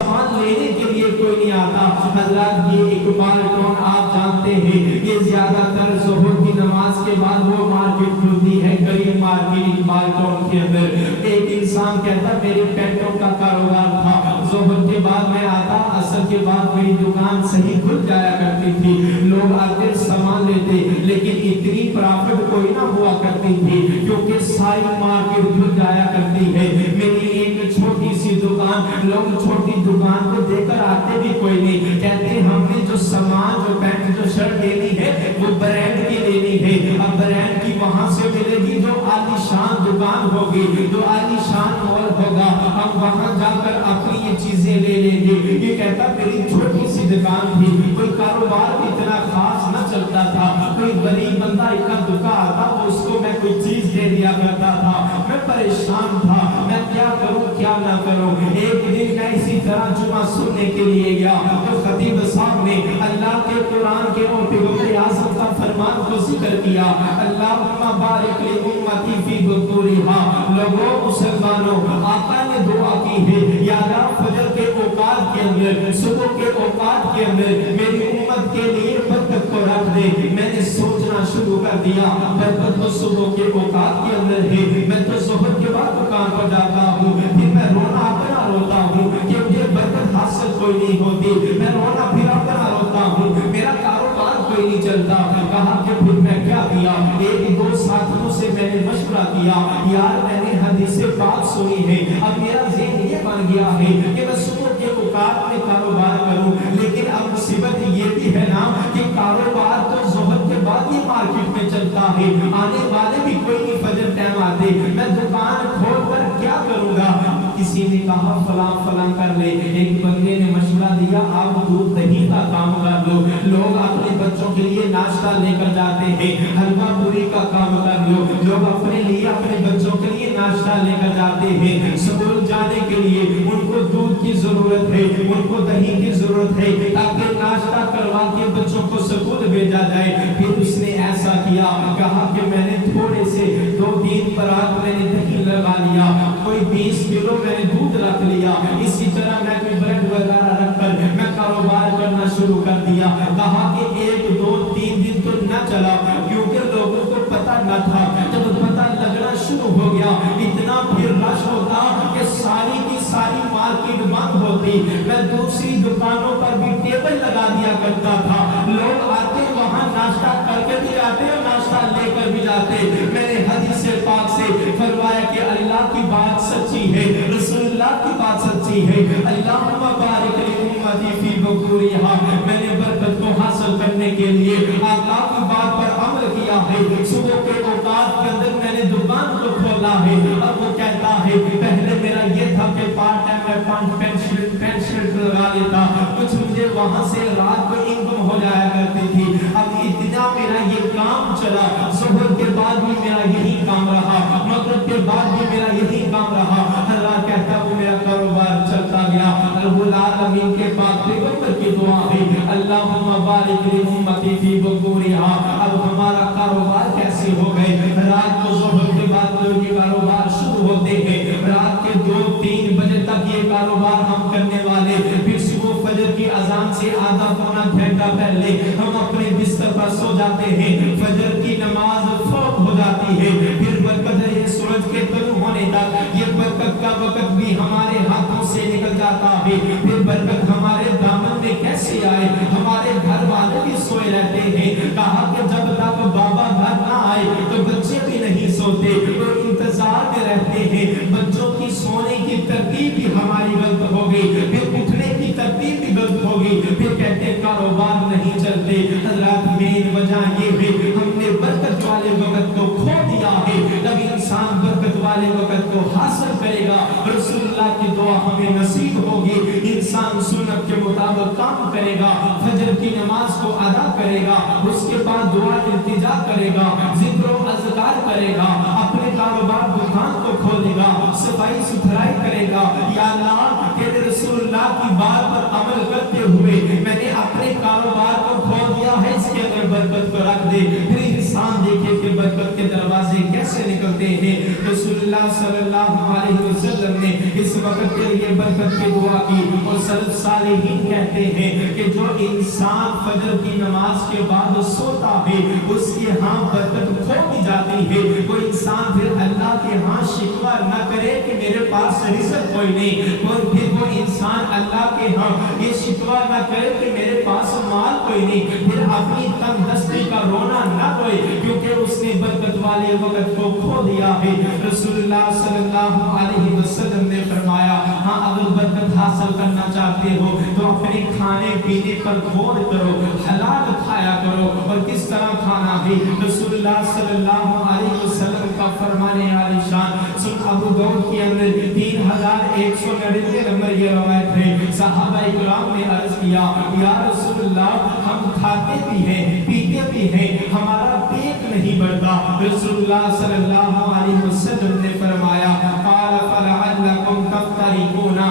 سامان لینے کے لیے کوئی نہیں آتا. حضرات یہ اقبال کون آپ جانتے ہیں؟ یہ زیادہ تر ظہر کی نماز کے بعد وہ مارکیٹ کھلتی ہے، غریب مارکیٹ اقبال کون کے اندر. ایک انسان کہتا میرے پینٹوں کا کاروبار تھا، ظہر کے بعد میں آتا، عصر کے بعد میری دکان صحیح کھل جایا کرتی تھی، لوگ آتے سامان لیتے، لیکن اتنی پرافٹ کوئی نہ ہوا کرتی تھی کیونکہ ساری مارکیٹ کھل جایا کرتی ہے. میری ایک چھوٹی سی دکان، لوگ چھوٹی دکان کو دے کر آتے بھی کوئی نہیں، کہتے ہم نے جو سامان جو پینٹ جو شرٹ لینی ہے وہ برانڈ کی لینی ہے. اب برانڈ کی وہاں سے ملے گی جو عالی شان دکان ہوگی، جو عالی شان مال ہوگا، ہم وہاں جا کر اپنی یہ چیزیں لے لیں گے. یہ کہتا میری چھوٹی سی دکان تھی، کوئی کاروبار بھی اتنا خاص نہ چلتا تھا، کوئی غریب بندہ اتنا دکا آتا اس کو میں کوئی چیز دے دیا کرتا تھا. میں پریشان تھا، میں کیا کروں کیا نہ کروں. ایک دن میں اسی طرح جمعہ سننے کے لیے گیا تو خطیب صاحب نے اللہ کے قرآن کے اور پیغمبر اعظم کا فرمان کو ذکر کیا، اللہم بارک لی امتی فی بکورہا. لوگوں مسلمانوں، آقا نے دعا کی ہے یا اللہ فجر کے اوقات کے اندر، صبح کے اوقات کے اندر میری امت کے لیے برکت کو رکھ دے. میں نے سوچنا شروع کر دیا برکت تو صبح کے اوقات کے اندر ہے، میں تو ظہر کے بعد دکان پر جاتا ہوں، پھر میں رونا اپنا روتا ہوں کہ مجھے برکت حاصل کوئی نہیں ہوتی، میں رونا پھر اپنا روتا ہوں، میرا کاروبار کوئی نہیں چلتا. کہا کہ پھر میں کیا کیا، ایک دو ساتھیوں سے میں نے مشورہ کیا، یار میں نے حدیث پاک سنی ہے، اب میرا ذہن یہ بن گیا ہے کہ میں صبح کے اوقات میں کاروبار کروں، لیکن اب مصیبت یہ بھی ہے نا کہ کاروبار تو ظہر کے بعد ہی مارکیٹ میں چلتا ہے، آنے والے بھی کوئی نہیں فجر ٹائم آتے، میں دکان کھول کر کیا کروں گا. کسی نے کہا فلاں فلاں کر لے. ایک بندے نے مشورہ دیا آپ دودھ دہی کا کام کر لو، لوگ اپنے بچوں کے لیے ناشتہ لے کر جاتے ہیں، حلوہ پوری کا کام کر لو، لوگ اپنے لیے اپنے بچوں کے لیے ناشتہ لے کر جاتے ہیں، اسکول جانے کے لیے ان کو دودھ کی ضرورت ہے، ان کو دہی کی ضرورت ہے تاکہ ناشتہ کروا کے بچوں کو اسکول بھیجا جائے. پھر اس نے ایسا کیا، کہا کہ میں نے تھوڑے سے 2-3 پرات میں نے دہی لگا لیا، کوئی 20 کلو میں نے دودھ رکھ لیا، اسی طرح میں کوئی بریڈ وغیرہ رکھ کر میں کاروبار کرنا شروع کر دیا. کہا کہ 1-2-3 دن تو نہ چلا کیونکہ لوگوں کو پتہ نہ تھا. جب پتہ لگنا شروع ہو گیا اتنا پھر رش ہوتا کہ ساری کی ساری مارکیٹ بند ہوتی. میں دوسری دکانوں پر بھی ٹیبل لگا دیا کرتا تھا، لوگ آتے وہاں ناشتہ کر کے بھی جاتے اور ناشتہ لے کر بھی جاتے. میں نے حدیث پاک سے فرمایا کہ اللہ کی بات سچی ہے، رسول اللہ کی بات سچی ہے، اللہم بارک لی امتی فی بکورہا. میں نے برکت کو حاصل کرنے کے لیے اللہ کی بات پر عمل کیا ہے. صبح کے اوقات کے اندر میں نے دکان کو کھولا ہے. اب وہ کہتا ہے پہلے میرا یہ تھا کہ پارٹ ٹائم میں پینٹ شرٹ لگا لیتا، کچھ مجھے وہاں سے رات کو انکم ہو جایا کرتی تھی. اب اتنا میرا یہ کام چلا، ظہر کے بعد بھی میرا یہی کام رہا، مغرب کے بعد بھی میرا یہی کام رہا. اللہ کہتا وہ میرا کاروبار چلتا گیا. رب العالمین کے پاک پیغمبر کی دعا ہے اللہم بارک لی امتی فی بکورہا. اب ہمارا کاروبار کیسے ہو گئے، رات کو ظہر کے بعد یہ کاروبار شروع ہوتے ہیں، رات کے 2-3 بجے تک یہ کاروبار ہم کرنے والے، پھر صبح فجر کی اذان سے آدھا پونا گھنٹہ پہلے ہم اپنے بستر پر سو جاتے ہیں، فجر کی نماز فوت ہو جاتی ہے، پھر برکت سورج کے طلوع ہونے تک یہ برکت کا وقت بھی ہمارے ہاتھوں سے نکل جاتا ہے. پھر برکت ہمارے دامن میں کیسے آئے، ہمارے گھر والے بھی سوئے رہتے ہیں. کہا کہ جب تک بابا گھر نہ آئے تو بچے بھی نہیں سوتے، وہ انتظار میں رہتے ہیں. بچوں کی سونے کی ترتیب بھی ہماری غلط ہو گئی، پھر اٹھنے کی ترتیب بھی غلط ہو گئی، پھر کہتے کاروبار نہیں چلتے. حضرات مین وجہ یہ ہے ہم نے برکت والے وقت کو کھو دیا ہے. جب انسان برکت والے وقت کو حاصل کرے گا، رسول اللہ کی دعا ہمیں نصیب ہوگی، انسان سنت کے مطابق کام کرے گا، فجر کی نماز کو ادا کرے گا، اس کے بعد دعا التجا کرے گا، ذکر و اذکار کرے گا، اپنے کاروبار دکان کو کھولے گا، صفائی ستھرائی کرے گا. یا اللہ تیرے رسول اللہ کی بات پر عمل کرتے ہوئے میں نے اپنے کاروبار کو کھول دیا ہے، اس کے اندر برکت کو رکھ دے. پھر انسان دیکھے کہ برکت کے के दरवाजे कैसे निकलते हैं। रसूलुल्लाह सल्लल्लाहु अलैहि वसल्लम ने इस वक्त के लिए बरकत की दुआ की और सल्फ सालेहीन कहते हैं कि जो इंसान फजर की नमाज के बाद सोता है उसकी हाँ बरकत खो भी जाती है। वो इंसान फिर अल्लाह के हाँ शिकवा न करे कि मेरे पास रिज़्क़ कोई नहीं, और फिर वो इंसान अल्लाह के हाँ ये शिकवा न करे कि मेरे पास माल कोई नहीं, फिर अपनी तंगदस्ती का रोना न रोए क्योंकि उसने बरकत वाले वक्त को खो दिया है। रसूलुल्लाह सल्लल्लाहु अलैहि वसल्लम ने फरमाया हाँ अगर बरकत हासिल करना चाहते हो तो अपने खाने पीने पर गौर करो, हलाल खाया करो। और किस तरह खाना है, रसूलुल्लाह सल्लल्लाहु अलैहि वसल्लम का फरमाने आलिशान सुन अबू दाऊद के अंदर 3199 नंबर ये रवायत है। सहाबा इकराम ने अर्ज किया या रसूलुल्लाह हम खाते भी हैं पीते भी हैं, हमारा पेट नहीं भरता। रसूलुल्लाह सल्लल्लाहु अलैहि वसल्लम ने फरमाया क़ाल फलअल्लकुम तफ्तरिकूना,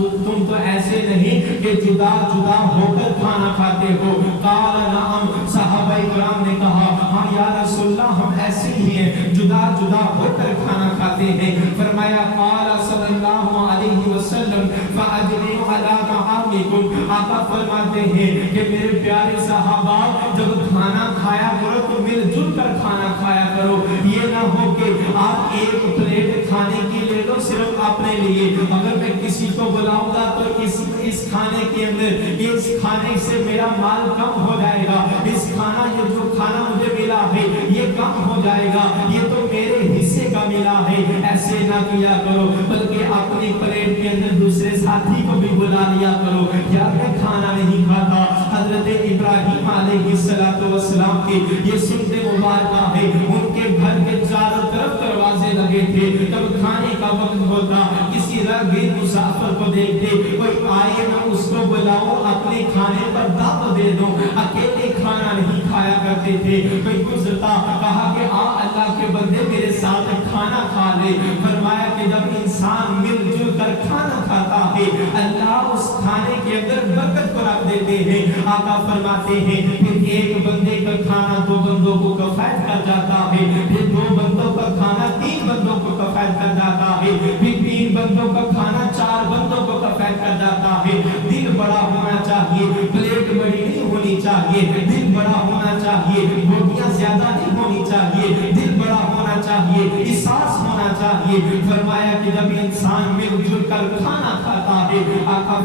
तुम तो ऐसे नहीं कि जुदा जुदा होकर खाना खाते हो। क़ाल नअम, सहाबा इकराम ने कहा हाँ या रसूलल्लाह हम ऐसे ही हैं, जुदा जुदा होकर खाना खाते हैं। फरमाया क़ाल सल्लल्लाहु अलैहि वसल्लम फअजलिउ अला तआमिकुम, आका फरमाते हैं कि मेरे प्यारे सहाबा जब खाना खाया करो तो मिलजुल कर खाना खाया करो। ये ना हो कि आप एक प्लेट खाने की ले लो सिर्फ अपने लिए, अगर मैं किसी को बुलाऊंगा तो इस खाने के अंदर इस खाने से मेरा माल कम हो जाएगा, इस खाना ये जो खाना मुझे मिला है ये कम हो जाएगा, ये तो मेरे हिस्से का मिला है। ऐसे ना किया करो बल्कि अपनी प्लेट के अंदर दूसरे साथी को भी बुला लिया करो। यार मैं खाना नहीं खाता, हजरत इब्राहिम अलैहिस्सलातु वस्सलाम के ये सुन्नत मुबारक है, उनके घर के चारों तरफ दरवाजे लगे थे। जब खाने का वक्त होता किसी राहगीर मुसाफिर को देखते कोई आए ना उसको बुलाओ अपने खाने पर दावत दे दो, अकेले खाना नहीं खाया करते थे। कोई गुजरता कहा कि आ अल्लाह के बंदे मेरे साथ खाना खा ले। फरमाया कि जब इंसान मिलजुल कर खाना खाता है अल्लाह उस खाने के अंदर बरकत को रख देते हैं। आका फरमाते हैं फिर एक बंदे का खाना दो बंदों को कफायत कर जाता है, फिर दो बंदों का खाना तीन बंदों को कफायत कर जाता है, फिर तीन बंदों का खाना चार बंदों को कफायत कर जाता है। दिल बड़ा होना चाहिए, प्लेट बड़ी नहीं होनी चाहिए, दिल बड़ा होना चाहिए, रोटियां ज्यादा नहीं होनी चाहिए, दिल बड़ा होना चाहिए, एहसास होना चाहिए। फरमाया कि जब इंसान मिलजुल कर खाना खाता है आका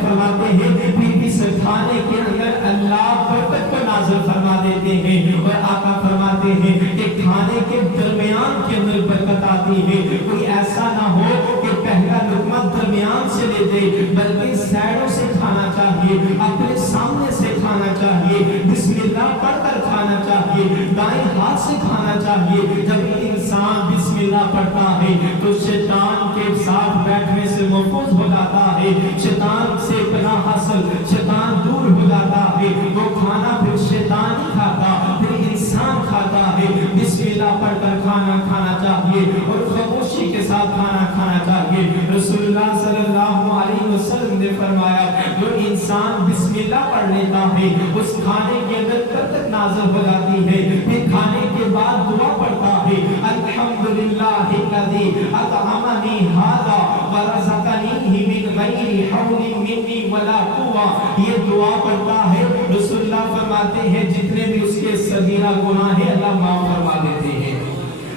फरमाते हैं फिर इस खाने के अंदर अल्लाह बरकत को नाज़िल फरमा देते हैं। और आका फरमाते हैं कि खाने के दरमियान के अंदर बरकत आती है। कोई ऐसा ना हो कि पहला लुकमा दरमियान से ले दे, बल्कि साइडों से खाना चाहिए, अपने सामने से खाना चाहिए, बिस्मिल्लाह पढ़कर खाना चाहिए, दाएं हाथ से खाना चाहिए। जब इंसान बिस्मिल्लाह पढ़ता है तो शैतान के साथ बैठने से महफूज हो जाता है, शैतान से पनाह हासिल, शैतान दूर हो जाता है। वो खाना फिर शैतान ही खाता, फिर इंसान खाता है। बिस्मिल्लाह पढ़कर खाना खाना चाहिए और खामोशी के साथ खाना खाना चाहिए। रसूलुल्लाह सल्लल्लाहु अलैहि वसल्लम ने फरमाया जो इंसान बिस्मिल्लाह पढ़ लेता है उस खाने के अंदर बरकत नाज़िल हो जाती है। फिर खाने के बाद दुआ पढ़ता है अल्हम्दुलिल्लाहिल्लज़ी अतअमनी हाज़ा व रज़क़नी मिन गैरि हौलिन मिन्नी वला कुव्वा, ये दुआ पढ़ता है। रसूलुल्लाह फरमाते हैं जितने भी उसके सगीरा गुनाह है अल्लाह माफ फरमा देते हैं।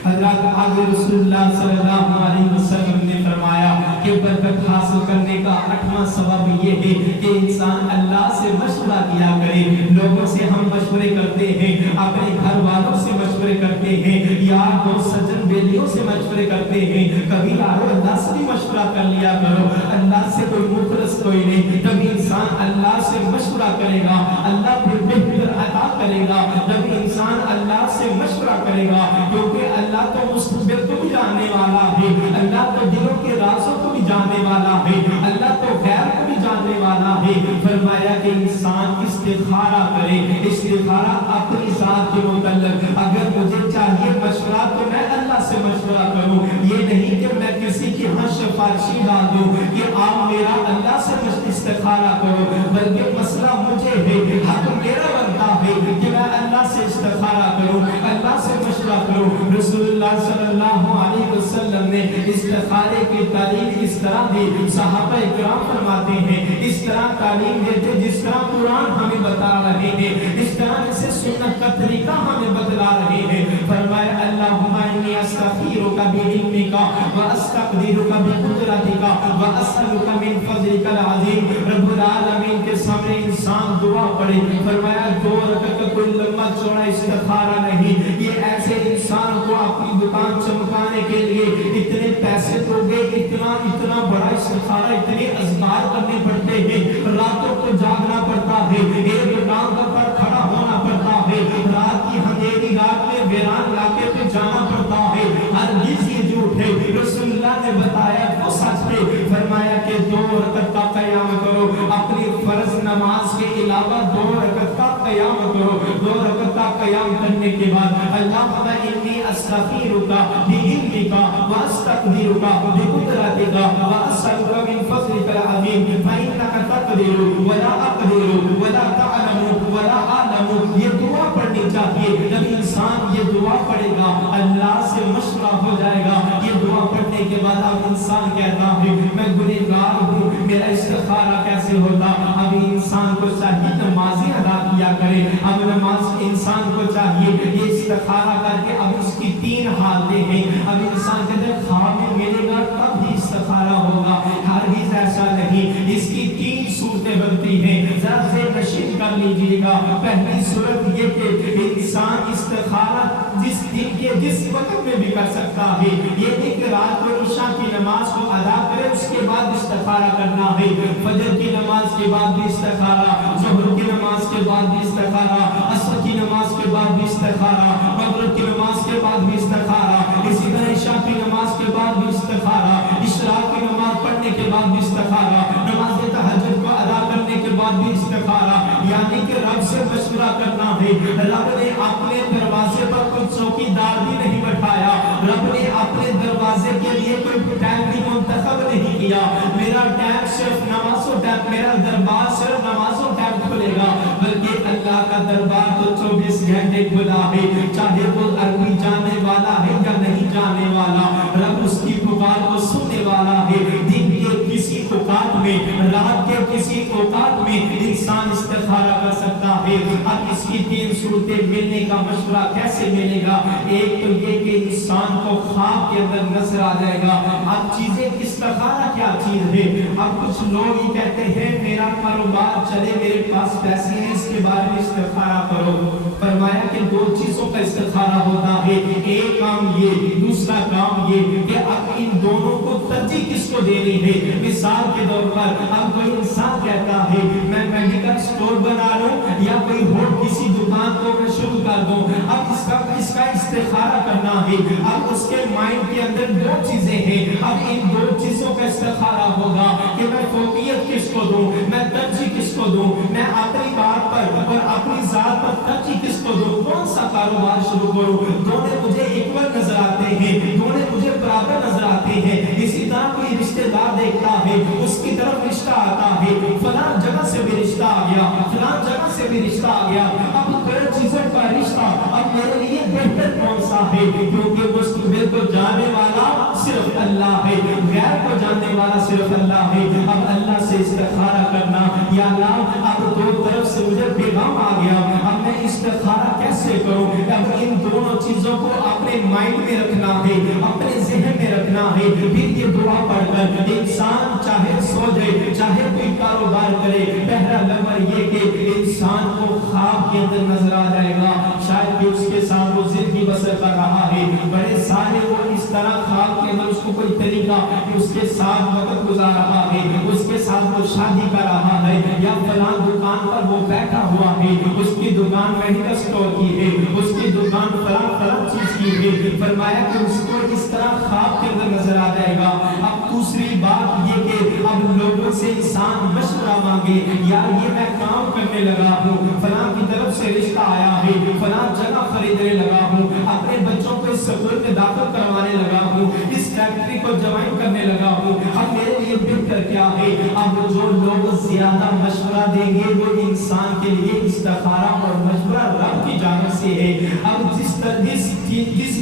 हज़रत आगे रसूलुल्लाह सल्लल्लाहु अलैहि वसल्लम ने फरमाया कि बरकत हासिल करने का 8वां सबब ये है कि इंसान अल्लाह से मशवरा किया करे। लोगों से हम मशवरे करते हैं, अपने घर वालों से मशवरे करते हैं, यार दोस्त सज्जन बेलियों से मशवरे करते हैं। कभी यारो अल्लाह से भी मशवरा कर लिया करो, अल्लाह से कोई मुखलस कोई नहीं। जब इंसान अल्लाह से मशवरा करेगा अल्लाह फिर बेहतर अता करेगा। जब इंसान अल्लाह से मशवरा करेगा क्योंकि अल्लाह तो मुस्तक़बिल को भी जानने वाला है, अल्लाह तो दिलों के राज़ों को भी जानने वाला है, अल्लाह तो गैर को भी जानने वाला है। फरमाया कि इंसान इस्तिखारा करे, इस्तिखारा अपनी ज़ात के मुतल्लिक़। अगर मुझे चाहिए मशवरा तो मैं अल्लाह से मशवरा करूं, ये नहीं कि मैं किसी की हाँ सिफारिशी डाल दूं कि आप मेरा अल्लाह से استخارہ کرو, بلکہ مسئلہ مجھے ہے, حق میرا بنتا ہے کہ میں اللہ سے استخارہ کروں, اللہ سے مشورہ کروں. رسول اللہ صلی اللہ علیہ وسلم نے استخارے کی تعلیم اس طرح دی, صحابہ اکرام فرماتے ہیں اس طرح تعلیم دیتے جس طرح قرآن ہمیں بتا رہے ہیں, اس طرح سے سنت کا طریقہ ہمیں بتلا رہے ہیں. فرمایا اللہم انی استخیرک بعلمک واستقدرک بقدرتک واسألک من فضلک العظیم. رب العالمین کے سامنے انسان دعا پڑے, فرمایا 2 رکعت کا کوئی لمبا چوڑا استخارہ نہیں, یہ ایسے انسان کو اپنی دکان چمکانے کے لیے اتنے پیسے دو گے, اتنا بڑا استخارہ, اتنے اذکار کرنے پڑتے ہیں, راتوں کو جاگنا پڑتا ہے, ایک ٹانگ پر کھڑا ہونا پڑتا ہے, رات کی اندھیری رات میں ویران علاقے پہ جانا پڑتا ہے. ہرگز یہ جھوٹ ہے, رسول اللہ نے بتایا وہ سچ ہے. فرمایا کہ 2 رکعت کا قیام کرو, اپنی فرض نماز کے علاوہ 2 رکعت کا قیام کرو. 2 رکعت کا قیام کرنے کے بعد اللہم انی استغفرک بعلمک واستقدرک بقدرتک واسألک من فضلک العظیم فإنک تقدر ولا اقدر ولا تعلم ولا اعلم. یہ دعا پڑھنی چاہیے. جب انسان یہ دعا پڑھے گا اللہ سے مشورہ ہو جائے گا. یہ دعا پڑھنے کے بعد اب انسان کہتا ہے میں گنہگار ہوں, میرا استخارہ کیسے ہوتا. اب انسان کو چاہیے نمازیں ادا کیا کرے. اب نماز انسان کو چاہیے یہ استخارہ کر کے, اب اس کی 3 حالتیں ہیں. اب انسان کہتے ہیں خواب میں ملے گا تب ہی استخارہ ہوگا, ہرگز ایسا نہیں. اس کی 3 صورتیں بنتی ہیں, ذرا سے نشین کر لیجئے گا. پہلی صورت یہ کہ انسان استخارہ جس دن کے جس وقت میں بھی کر سکتا ہے. یہ نہیں کہ رات کو عشاء کی نماز کو ادا کرے اس کے بعد استخارہ کرنا ہے, فجر کی نماز کے بعد بھی استخارہ, ظہر کی نماز کے بعد بھی استخارہ, عصر کی نماز کے بعد بھی استخارہ, مغرب کی نماز کے بعد بھی استخارہ, اسی طرح عشاء کی نماز کے بعد بھی استخارہ, اشراق کی نماز پڑھنے کے بعد بھی استخارہ, نماز تہجد کو ادا کرنے کے بعد بھی استخارہ. یعنی کہ رب سے مشورہ کرنا ہے. رب نے اپنے دروازے پر کوئی چوکیدار بھی نہیں بٹھایا, رب نے اپنے دروازے کے لیے کوئی ٹائم بھی منتخب نہیں کیا. میرا ٹائم صرف نمازوں ٹائم, میرا دربار صرف نمازوں ٹائم کھلے گا, بلکہ اللہ کا دربار تو 24 گھنٹے کھلا ہے, چاہے وہ عربی جاننے والا ہے یا نہیں جاننے والا. رب اس کی پکار کو سننے والا ہے. دن کے کسی اوقات میں, رات کے کسی اوقات میں انسان استخارہ کر سکتا ہے. اب اس کی 3 صورتیں ملنے کا مشورہ کیسے ملے گا. ایک تو یہ کہ انسان کو خواب کے اندر نظر آ جائے گا. اب چیزیں استخارہ کیا چیز ہے. اب کچھ لوگ ہی کہتے ہیں میرا کاروبار چلے, میرے پاس پیسے ہیں, اس کے بارے میں استخارہ کرو. فرمایا کہ 2 چیزوں کا استخارہ ہوتا ہے. ایک کام یہ, دوسرا کام یہ کہ اب ان دونوں کو ترجیح کس کو دینی ہے. مثال کے طور پر اب کوئی انسان کہتا ہے میں میڈیکل سٹور بنا لوں یا کوئی اور کسی دکان کو میں شروع کر دوں. اب اس کا استخارہ کرنا ہے. اب اس کے مائنڈ کے اندر 2 چیزیں ہیں. اب ان 2 چیزوں کا استخارہ ہوگا کہ میں فوقیت کس کو دوں, میں ترجیح کس کو دوں, میں اپنی بات پر اور اپنی ذات پر ترجیح کس کو دوں, کون سا کاروبار شروع کروں. دونوں مجھے ایکول نظر آتے ہیں, دونوں مجھے برابر نظر آتے ہیں. اسی طرح کوئی رشتہ دار دیکھتا ہے, اس کی طرف رشتہ آتا ہے, فلاں جگہ سے بھی رشتہ آ گیا, فلاں جگہ سے بھی رشتہ آ گیا. اب 2 چیزوں کا رشتہ اب میرے لیے بہتر کون سا ہے, کیونکہ مستقبل کو جاننے والا صرف اللہ ہے, غیر کو جاننے والا صرف اللہ ہے. اب اللہ سے استخارہ کرنا, یا اللہ اب 2 طرف سے مجھے پیغام آ گیا, اب میں استخارہ کیسے کروں. اب ان دونوں چیزوں کو اپنے مائنڈ میں رکھنا ہے, اپنے ذہن میں رکھنا ہے. پھر یہ دعا پڑھ کر انسان چاہے سو جائے, چاہے کوئی کاروبار کرے, پہلا نمبر یہ کہ انسان کو خواب کے اندر نظر آ جائے گا. شاید کہ اس کے ساتھ وہ زندگی بسر کر رہا ہے, بڑے سارے وہ اس طرح خواب کے اندر اس کو کوئی طریقہ کہ اس کے ساتھ وقت گزار رہا ہے, اس کے ساتھ وہ شادی کر رہا ہے, یا فلاں دکان پر وہ بیٹھا ہوا ہے, اس کی دکان میڈیکل سٹور کی ہے, اس کی دکان فلاں چیز کی ہے. فرمایا کہ اس کو اس طرح خواب کے اندر نظر آ جائے گا. اب دوسری بات یہ کہ اب لوگوں سے انسان مشورہ مانگے, یار یہ میں کام کرنے لگا ہوں, فلاں کی طرف سے رشتہ آیا ہے, فلاں جگہ خریدنے لگا ہوں, اپنے بچوں کو اس سکول میں داخل کروانے لگا ہوں, اس फैक्ट्री को ज्वाइन करने लगा हूँ, अब मेरे लिए बेहतर क्या है? अब जो लोग ज्यादा मशवरा देंगे वो इंसान के लिए इस्तिखारा और मशवरा रब की जानिब से है। अब जिस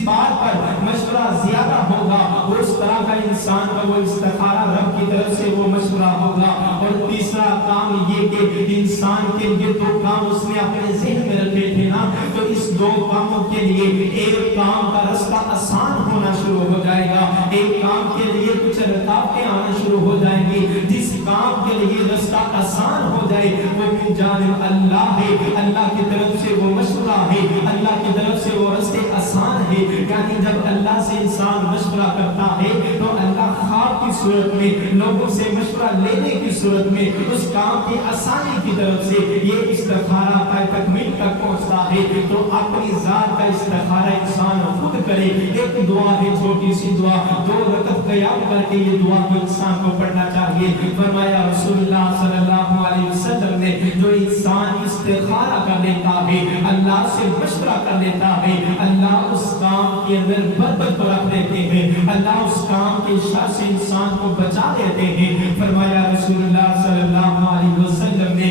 बात पर मशवरा ज्यादा होगा उस तरह का इंसान का वो इस्तिखारा रब की तरफ से वो मशवरा होगा। और तीसरा काम ये कि इंसान के लिए दो काम उसने अपने ज़हन में रखे थे ना, तो इस दो कामों के लिए एक काम का रास्ता आसान होना शुरू हो जाएगा, एक काम के लिए कुछ रुकावटें आना शुरू हो जाएंगी। जिस काम के लिए रास्ता आसान हो जाए वो मिन जानिब अल्लाह है, अल्लाह की तरफ से वो मशवरा है, अल्लाह की तरफ से वो रास्ते आसान है। यानी जब अल्लाह से इंसान मशवरा करता है तो अल्लाह ख्वाब की सूरत में लोगों से मशवरा लेने की सूरत में उस काम की आसानी की तरफ से ये इस्तिखारा का तकमील तक पहुंचता है। तो अपनी जात का इस्तिखारा इंसान खुद करे। एक दुआ है, छोटी सी दुआ, 2 रकअत क़याम करके ये दुआ को इंसान को पढ़ना चाहिए। फरमाया रसूलुल्लाह सल्लल्लाहु अलैहि वसल्लम ने, जो इंसान इस्तिखारा कर लेता है, अल्लाह से मशवरा कर लेता है, अल्लाह उस काम के अंदर बरकत को रख देते हैं, अल्लाह उस काम के शर से इंसान को बचा लेते हैं। फरमाया रसूलुल्लाह सल्लल्लाहु अलैहि वसल्लम ने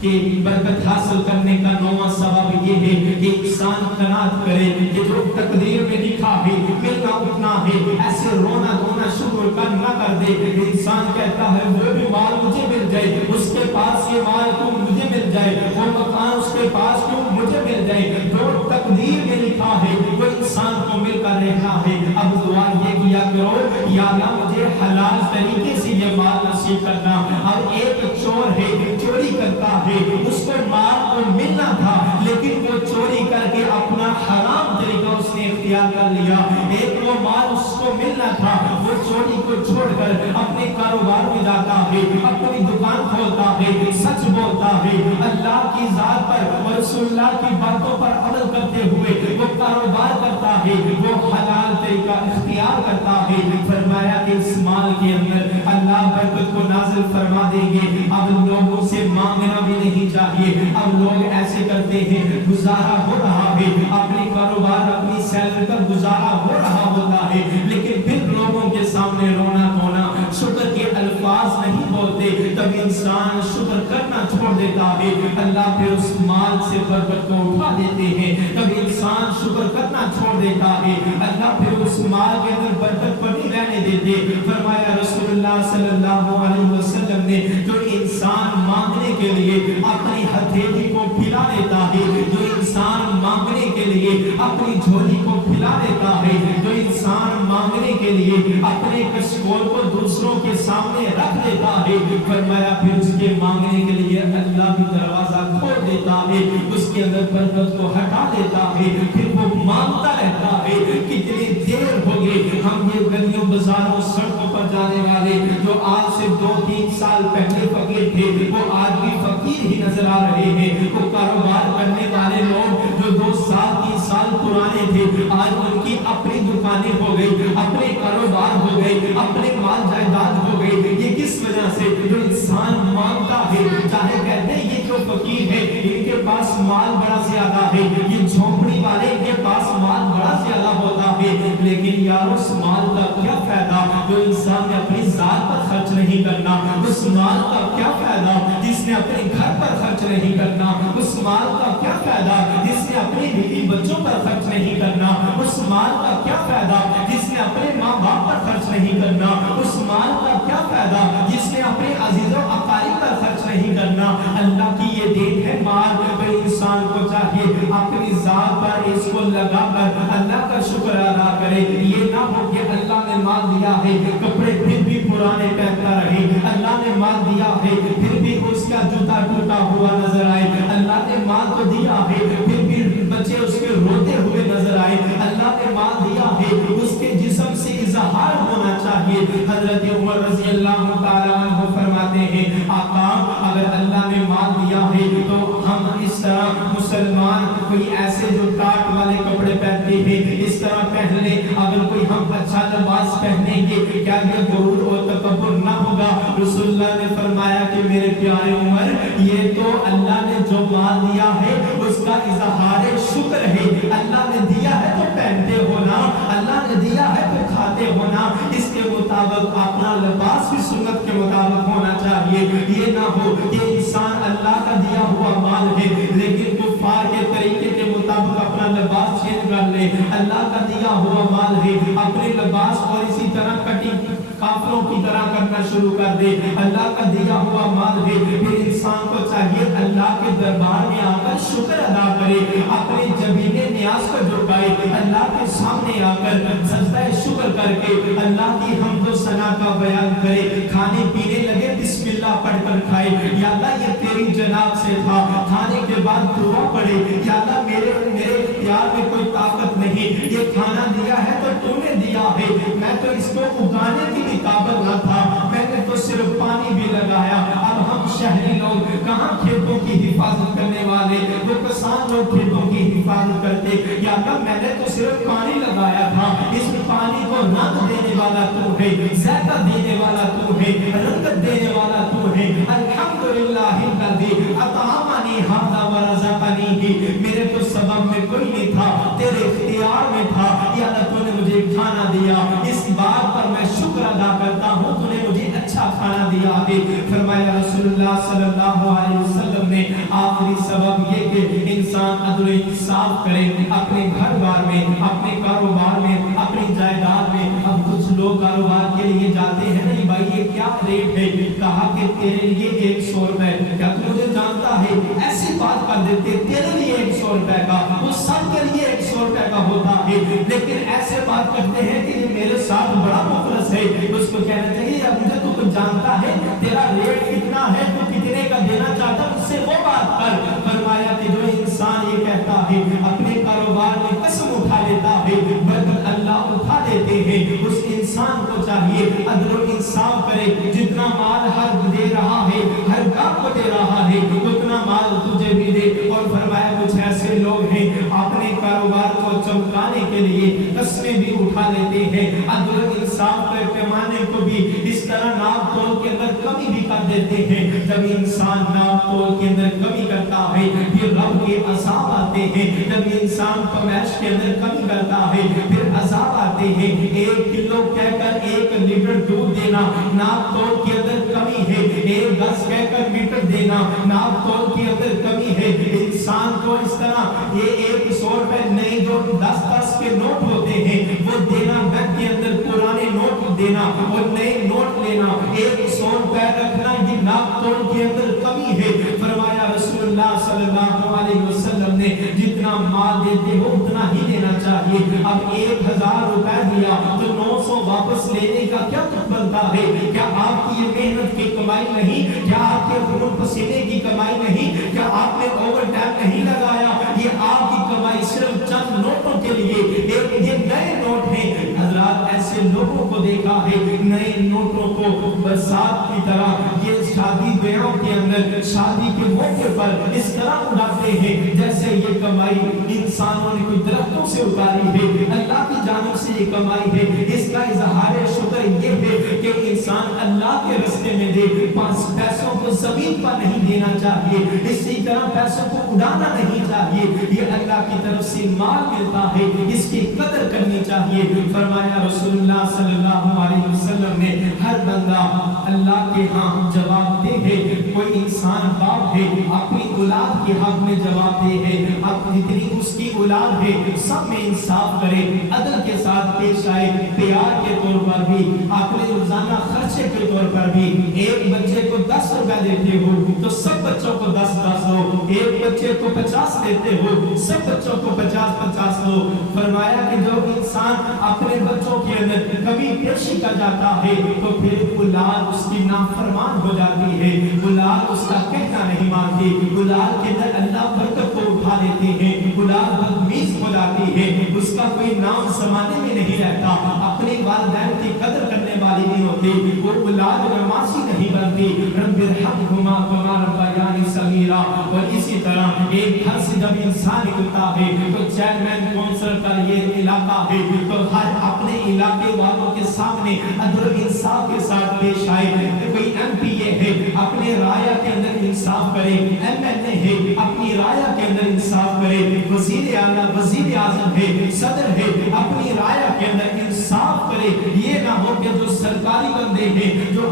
कि बरकत हासिल करने का 9वां सबब ये है कि इंसान कनात करे कि जो तकदीर में लिखा है मिलना उठना है, ऐसे रोना धोना शुक्र कर ना कर दे। इंसान कहता है वो भी माल मुझे मिल जाए, उसके पास ये माल क्यों मुझे मिल जाए, वो मकान उसके पास क्यों मुझे मिल जाए। जो तकदीर में लिखा है वो इंसान को मिलकर रहना है। अब दुआ ये किया करो, या अल्लाह मुझे हलाल तरीके से ये माल नसीब करना। अब एक चोर है, चोरी करता है, उसको माल को मिलना था लेकिन वो चोरी करके अपना हराम तरीका उसने इख्तियार कर लिया। एक वो माल उसको मिलना था, वो चोरी को छोड़कर अपने कारोबार में जाता है, अपनी दुकान खोलता है, सच बोलता है, अल्लाह की जात पर और रसूलुल्लाह की बातों पर अमल करते हुए वो कारोबार करता है, वो हलाल तरीका इख्तियार करता है। फरमाया कि इस माल के अंदर अल्लाह बरकत को नाज़िल फरमा देंगे। अब लोगों से मांगना भी नहीं चाहिए। अब लोग ऐसे करते हैं, गुजारा हो रहा है, अपने कारोबार अपनी सैलरी पर गुजारा हो रहा होता है, लेकिन फिर लोगों के सामने रोना धोना, शुक्र के अल्फाज नहीं बोलते, तब इंसान शुक्र करना छोड़ देता है। अल्लाह फिर उस माल से बरकत को उठा देते हैं, तब इंसान शुक्र करना छोड़ देता है। अल्लाह फिर उस माल के अंदर बरकत को नहीं रहने देते। फरमाया रसूलुल्लाह सल्लल्लाहु अलैहि वसल्लम ने, जो इंसान मांगने के लिए अपनी हथेली को फैला लेता है, जो इंसान मांगने के लिए अपनी झोली को फैला लेता है, जो इंसान मांगने के लिए अपने कशकोल को दूसरों के सामने रख देता है, फरमाया फिर उसके मांगने के लिए अल्लाह भी दरवाजा खोल देता है, उसके अंदर बरकत को हटा देता है, फिर वो मांगता रहता है। कितनी देर हो गई हम ये गलियों बाजारों सड़कों पर जाने वाले जो आज से 2-3 साल पहले फकीर थे, वो आज भी फकीर ही नजर आ रहे हैं। वो कारोबार करने वाले लोग जो 2 साल 3 साल पुराने थे, आज उनकी अपनी दुकानें हो गई, अपने कारोबार हो गए, अपने माल जायदाद हो गए। ये किस वजह से? जो इंसान मांगता है। चाहे कहते हैं ये जो फकीर है इनके पास माल बड़ा ज्यादा है, ये झोंपड़ी वाले इनके पास माल बड़ा ज्यादा होता है, लेकिन यार उस माल का क्या फायदा जो इंसान ने अपनी जात पर खर्च नहीं करना, उस माल का क्या फायदा जिसने अपने घर पर खर्च नहीं करना, उस माल का क्या फायदा जिसने अपने बीवी बच्चों पर खर्च नहीं करना, उस माल का क्या फायदा जिसने अपने माँ बाप पर खर्च नहीं करना, उस माल का क्या फायदा जिसने अपने अजीजों अकारीब पर खर्च नहीं करना। अल्लाह की ये देन है माल, पर इंसान को चाहिए अपनी जात पर इसको लगाकर अल्लाह का शुक्र अदा करे। ये ना हो कि अल्लाह ने माल दिया है, कपड़े फिर भी पुराने पहनता रहे, अल्लाह ने माल दिया है फिर भी उसका जूता टूटा हुआ नजर आए, अल्लाह ने माल तो दिया है फिर भी बच्चे उसके रोते हुए नजर आए, अल्लाह ने माल दिया है उसके जिस्म से इजहार होना चाहिए। हजरत उमर रज़ी अल्लाह तआला अन्हु फरमाते हैं, आका अगर अल्लाह ने माल दिया है तो हम इस तरह मुसलमान कोई ऐसे जो टाट वाले कपड़े पहनते हैं इस तरह पहन ले। अगर कोई हम अच्छा लिबास पहनेंगे क्या ये गुरूर और तकब्बुर ना होगा? रसूलुल्लाह ने फरमाया कि मेरे प्यारे उमर, ये तो अल्लाह ने जो माल दिया है उसका इजहार शुक्र है। अल्लाह ने दिया है तो पहनते हो ना, अल्लाह ने दिया है तो खाते हो ना, लिबास भी सुन्नत के मुताबिक होना चाहिए। ये ना हो कि इंसान अल्लाह का दिया हुआ माल है लेकिन कुफ्फार के तरीके के मुताबिक अपना लिबास चेंज कर ले। अल्लाह का दिया हुआ माल है, अपने लिबास और इसी तरह कटिंग काफिरों की तरह करना शुरू कर दे। अल्लाह का दिया हुआ माल है, फिर इंसान को चाहिए अल्लाह के दरबार में आकर शुक्र अदा करे, अपने जबीने न्याज को झुकाए, अल्लाह के सामने आकर सजदा शुक्र करके अल्लाह की हम्द व सना का बयान करे। खाने पीने लगे बिस्मिल्लाह पढ़कर खाए, या अल्लाह ये तेरी जनाब से था। खाने के बाद दुआ पढ़े, या अल्लाह मेरे इख्तियार में कोई ताकत नहीं, ये खाना दिया है तो तूने दिया है, मैं तो इसको उगाने की भी काबिल न था, मैंने तो सिर्फ पानी भी लगाया। अब हम शहरी लोग कहाँ खेतों की हिफाजत करने वाले, वो किसान लोग खेतों की हिफाजत करते। या अल्लाह मैंने तो सिर्फ पानी लगाया था, इस पानी को रंग देने वाला तू है, ज़ायका देने वाला तू है, रंगत देने वाला तू है। अल्हम्दुलिल्लाहिल्लज़ी अतअमनी हाज़ा व रज़क़नी, मेरे तो सबब में कोई नहीं था, तेरे इख्तियार में था। या अल्लाह तूने मुझे खाना दिया, इस बात पर मैं शुक्र अदा करता हूँ, तूने मुझे अच्छा खाना दिया है। फरमाया रसूलुल्लाह सल्लल्लाहु अलैहि वसल्लम ने आखिरी सबब ये कि इंसान अदल इंसाफ करे अपने घर बार में, अपने कारोबार में, अपनी जायदाद में। अब कुछ लोग कारोबार के लिए जाते हैं, नहीं भाई ये क्या रेट है, कहा कि तेरे लिए 100 रुपए, क्या तू मुझे जानता है, ऐसी बात कर देते, तेरे लिए 100 रुपए का, वो सब के लिए 100 रुपए का होता है, लेकिन ऐसे बात करते हैं कि ये मेरे साथ बड़ा मुखलस है। उसको कहना चाहिए या मुझे तो कुछ जानता है, तेरा रेट कितना है, तू कितने का देना चाहता, उससे वो बात कर। फरमाया कि जो इंसान ये कहता है, अपने कारोबार में कसम उठा लेता है, बरकत अल्लाह उठा देते हैं, उस इंसान को चाहिए अदल इंसाफ करे। जितना माल हर दे रहा है, हर काम को दे रहा है, उतना माल तुझे भी दे। और फरमाया कुछ ऐसे लोग हैं अपने कारोबार को चमकाने के लिए कस्में भी उठा लेते हैं, अदल इंसाफ के पैमाने को भी इस तरह नाप तोल के अंदर कमी भी कर देते हैं। जब इंसान नाप तोल के अंदर कमी करता है, फिर रब के अज़ाब आते हैं। जब इंसान कमैश के अंदर कमी करता है, फिर अज़ाब आते हैं। 1 किलो कहकर 1 लीटर दूध देना नाप तोल के अंदर कमी है, 1 गज कहकर मीटर देना नाप तोल के अंदर कमी है। इंसान को इस तरह ये 100 रुपए नहीं, जो 10-10 के नोट होते हैं वो देना, बैंक के अंदर पुराने नोट देना और नए नोट लेना, 100 रुपए रखना, ये नाप तोल के अंदर कमी है। फरमाया रसूलुल्लाह सल्लल्लाहु अलैहि वसल्लम ने जितना माल देते हो उतना ही देना चाहिए। अब 1000 रुपए दिया तो 900 वापस लेने का क्या तुक बनता है? क्या आपकी ये मेहनत की कमाई नहीं? क्या आपके खून पसीने की कमाई नहीं? क्या आपने ओवर टाइम नहीं लगाया? ये आपकी कमाई सिर्फ चंद नोटों के लिए, ये नए नोट हैं। हज़रात ऐसे लोगों को देखा है, नए नोटों को बरसात की तरह ये शादी ब्याह के अंदर, शादी के मौके पर इस तरह उड़ाते हैं जैसे ये कमाई इंसानों ने कोई दरख्तों से उतारी है, अल्लाह की जानिब से ये कमाई है। इसका इजहार शुक्र ये है कि इंसान अल्लाह के रास्ते में दे। पैसों को जमीन पर नहीं देना चाहिए, इसी तरह पैसों को उड़ाना नहीं चाहिए। ये अल्लाह की तरफ से माल मिलता है, इसकी कदर करनी चाहिए। फरमाया रसूलुल्लाह सल्लल्लाहु अलैहि वसल्लम ने, हर बंदा अल्लाह के यहाँ जवाब दे है। कोई इंसान बाप है, अपनी औलाद के हक में जवाब दे है, अब जितनी उसकी औलाद है सब में इंसाफ करे, अदल के साथ पेश आए। प्यार के तौर पर भी, अपने रोजाना खर्चे के तौर पर भी, एक बच्चे को 10 रुपए देते हो तो सब बच्चों को 10-10 दो, एक बच्चे को 50 देते हो सब बच्चों को 50-50 दो। फरमाया कि जो इंसान अपने बच्चों के अंदर कभी पेशी कर जाता है तो फिर औलाद उसकी नाफरमान हो जाती है, औलाद उसका कहना नहीं मानती, औलाद के अंदर अल्लाह बरकत को उठा देते हैं, औलाद बदतमीज हो जाती है, उसका कोई नाम ज़माने में नहीं रहता, अपने वालिदैन की कदर करने वाली नहीं होती, वो औलाद नमाज़ी नहीं बनती। रब्बिरहमहुमा कमा रब्बयानी सगीरा। और इसी तरह एक घर से जब इंसान निकलता है तो चेयरमैन काउंसिल का ये इलाका है तो हर अपने इलाके वालों के सामने अदल इंसाफ के साथ पेश आए। कोई एमपीए है, अपने राया के अंदर इंसाफ करे, एमएलए है, अपनी राया के अंदर इंसाफ करे, वजीर आला, वजीर आजम है, सदर है, अपनी राया के अंदर इंसाफ करे। ये ना हो कि जो सरकारी बंदे हैं, जो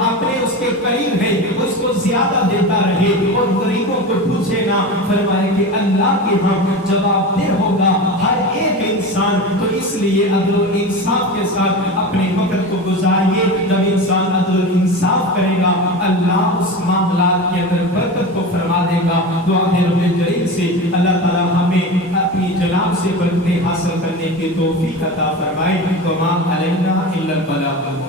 زیادہ دیتا رہے اور غریبوں کو پوچھے نہ. فرمایا کہ اللہ کے ہاں جواب دہ ہوگا ہر ایک انسان. تو اس لیے عدل و انصاف کے ساتھ اپنے وقت کو گزاریے. جب انسان عدل و انصاف کرے گا اللہ اس معاملات کے اندر برکت کو فرما دے گا. دعا ہے رب جلیل سے اللہ تعالی ہمیں اپنی جناب سے برکتیں حاصل کرنے کی توفیق عطا فرمائے. وما علینا الا البلاغ.